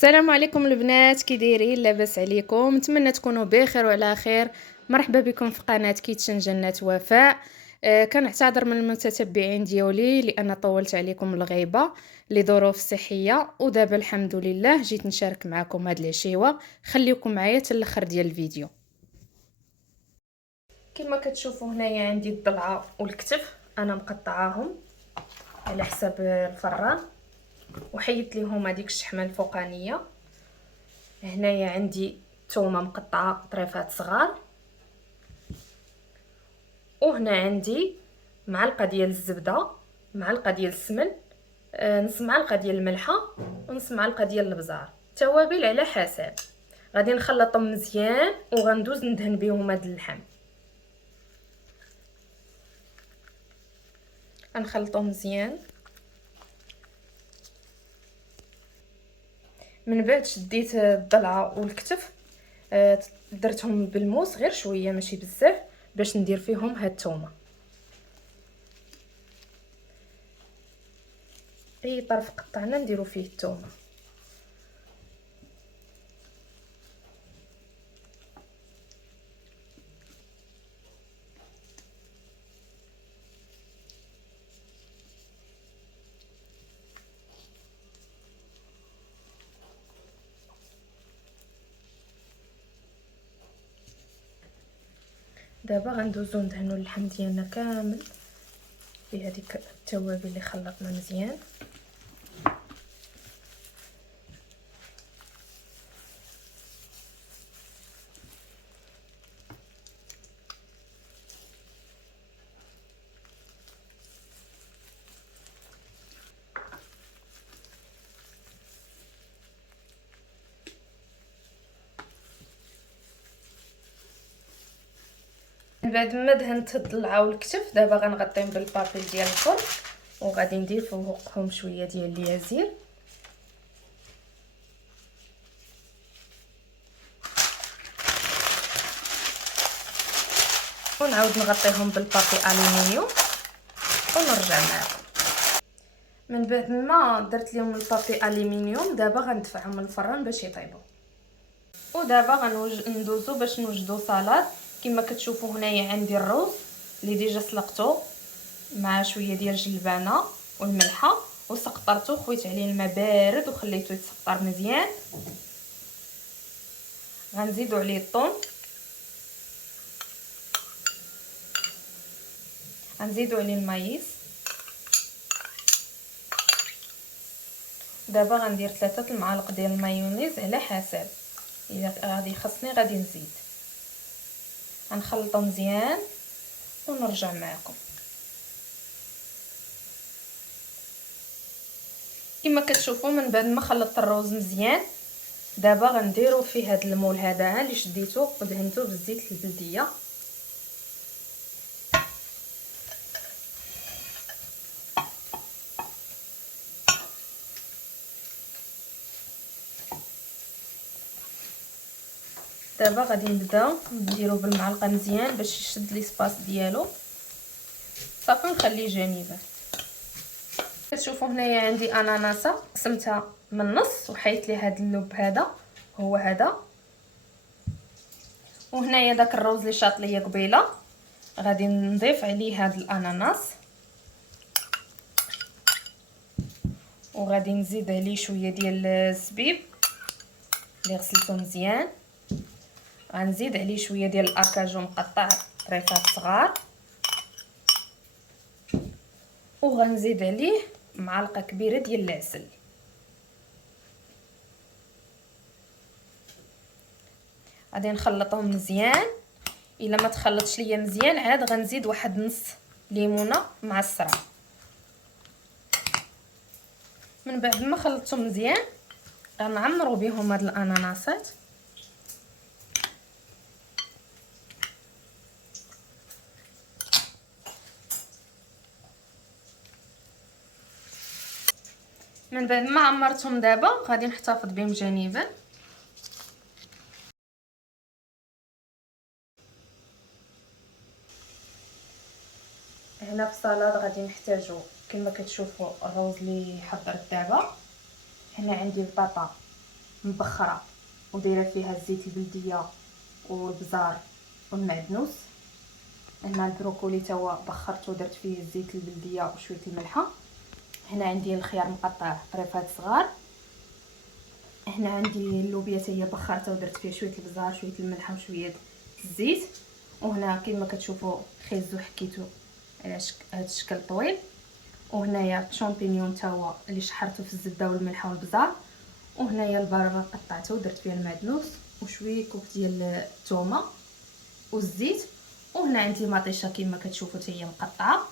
السلام عليكم البنات، كي دايرين؟ لاباس عليكم؟ نتمنى تكونوا بخير وعلى خير. مرحبا بكم في قناه كيتشن جنة وفاء. كنعتذر من المتتبعين ديالي لان طولت عليكم الغيبه لظروف صحيه، ودابا الحمد لله جيت نشارك معكم هاد العشيوه. خليكم معايا حتى الاخر ديال الفيديو. كما كتشوفوا هنايا عندي الضلعه والكتف، انا مقطعاهم على حساب الفران وحيدت ليهم هذيك الشحمه الفوقانيه. هنايا عندي ثومه مقطعه طريفات صغار، وهنا عندي معلقه ديال الزبده، معلقه ديال السمن، نص معلقه ديال الملحه، ونص معلقه ديال البزار. توابل على حسب. غادي نخلطهم مزيان وغندوز ندهن بهم هذا اللحم. غنخلطهم مزيان. من بعد شديت الضلعه والكتف، درتهم بالموس غير شويه ماشي بزاف باش ندير فيهم هاد الثومه. اي طرف قطعنا نديرو فيه الثومه. دابا غندوزو ندهنو اللحم ديالنا كامل بهذيك التوابل اللي خلطنا مزيان. بعد ما دهنت الضلعه والكتف، دابا غنغطيهم بالبابيل ديال الفرن وغادي ندير فوقهم شويه ديال اليازير. ونعاود نغطيهم بالبابي الومنيوم ونرجع معكم. من بعد ما درت لهم البابي الومنيوم، دابا غندفعهم من الفران باش يطيبوا. ودابا غندوزو باش نوجدو سلطه. كما كتشوفوا هنايا عندي الروز اللي ديجا سلقته مع شويه ديال الجلبانه والملحه وسقطرته، خويت عليه الماء بارد وخليته يتسقطر مزيان. غنزيدو عليه الثوم، غنزيدو عليه المايس. دابا غندير 3 المعالق ديال المايونيز على حسب، الا غادي يخصني غادي نزيد. غنخلطو مزيان ونرجع معكم. كما كتشوفوا من بعد ما خلطت الروز مزيان، دابا غنديرو فيه هذا المول هذا اللي شديته ودهنته بالزيت البلديه. دابا غادي نبداو نديرو بالمعلقه مزيان باش يشد لي سباس ديالو. صافي نخليه جانبا. كتشوفوا هنايا عندي اناناسه قسمتها من النص وحيت لي هذا اللب هذا هو هذا. وهنايا داك الروز اللي شاط ليا قبيله غادي نضيف عليه هذا الاناناس، وغادي نزيد عليه شويه ديال الزبيب اللي غسلته مزيان. غنزيد عليه شويه ديال الاكاجو مقطع طريفات صغار، وغنزيد عليه معلقه كبيره ديال العسل. غادي نخلطهم مزيان. الا ما تخلطش ليا مزيان عاد غنزيد واحد نص ليمونه معصره. من بعد ما خلطتهم مزيان غنعمروا بهم هاد الاناناسات. من بعد ما عمرتهم دابا غادي نحتفظ بهم جانبا. هنا في السلطه غادي نحتاجو كما كتشوفوا الروز اللي حضرت دابا. هنا عندي البطاطا مبخره ودايره فيها الزيت البلديه والبزار والمعدنوس. هنا البروكولي تا هو بخرته ودرت فيه الزيت البلديه وشويه الملحه. هنا عندي الخيار مقطع طريفات صغار. هنا عندي اللوبيا تا هي بخرتها ودرت فيها شويه البزار شويه الملحه وشويه الزيت. وهنا كما كتشوفوا خيزو حكيتو على هذا الشكل طويل. وهنايا شامبينيون تا هو اللي شحرته في الزبده والملحه والبزار. وهنايا البرغه قطعته ودرت فيه المعدنوس وشويه كوب ديال الثومه والزيت. وهنا عندي مطيشه كما كتشوفوا حتى هي مقطعه.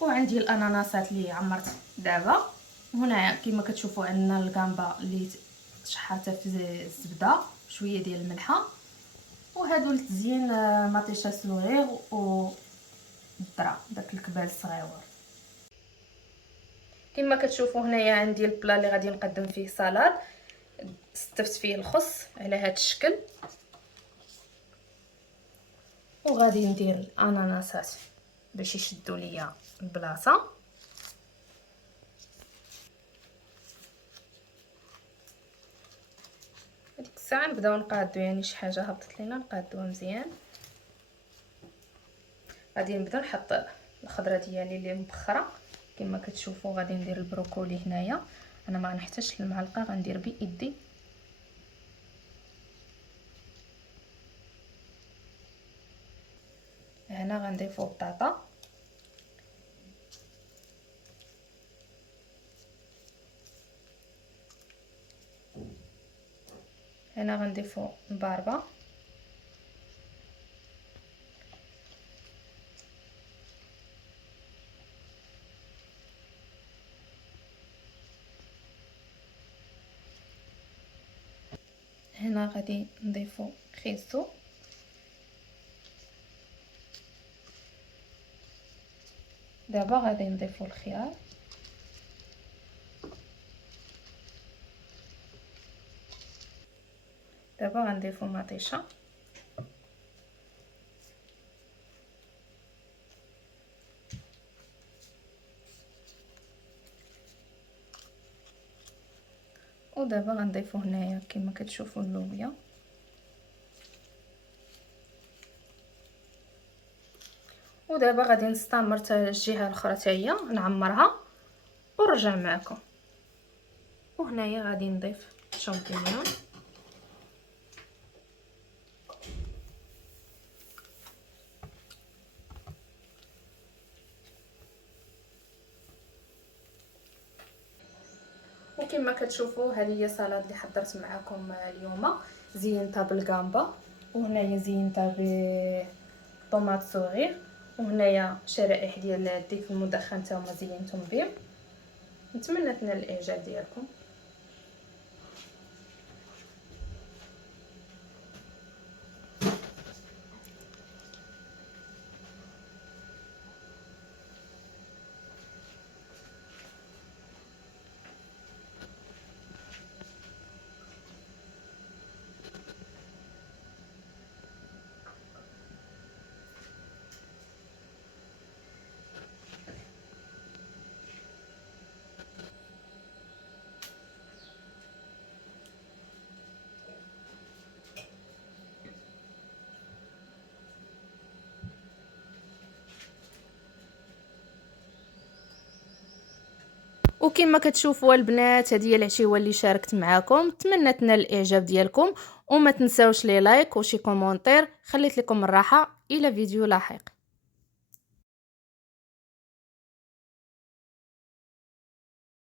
وعندي الاناناسات اللي عمرت دابا. هنا كما كتشوفوا عندنا الكامبا اللي شحرتها في الزبده شويه ديال الملحه. وهادو لتزيين مطيشه صغير والذره داك الكبال الصغيور. كما كتشوفوا هنايا عندي البلا اللي غادي نقدم فيه سلطه. استفت فيه الخس على هذا الشكل وغادي ندير الاناناسات باش يشدوا ليا البلاصه. هذيك الساعه نبداو نقادو، يعني شي حاجه هبطت لينا نقادوها مزيان. غادي نبدا نحط الخضره ديالي اللي مبخره كما كتشوفوا. غادي ندير البروكولي هنايا، انا ما غنحتاجش المعلقه غندير بيدي. هنا غنضيفوا البطاطا. هنا غنضيفوا الباربه. هنا غادي نضيفوا خيزو. دابا غادي نضيفوا الخيار. دابا غنضيفوا مطيشه. ودابا غنضيفوا هنايا كما كتشوفوا اللوبيا. ودابا غادي نستمر حتى الجهه الاخرى حتى هي نعمرها ونرجع معكم. وهنايا غادي نضيف الشامبينيون. وكما كتشوفوا هذه هي سلطه اللي حضرت معكم اليوم. زينتها بالكامبا، وهنايا زينتها بطوماط صغير، وهنايا شرائح ديال الديك المدخن حتى هما زينتهم بهم. نتمنى تنال الاعجاب ديالكم. وكما كتشوفوا البنات هذه هي العشيوه اللي شاركت معكم. نتمنى تنال الاعجاب ديالكم، وما تنساوش لي لايك وشي كومونتير. خليت لكم الراحه، الى فيديو لاحق.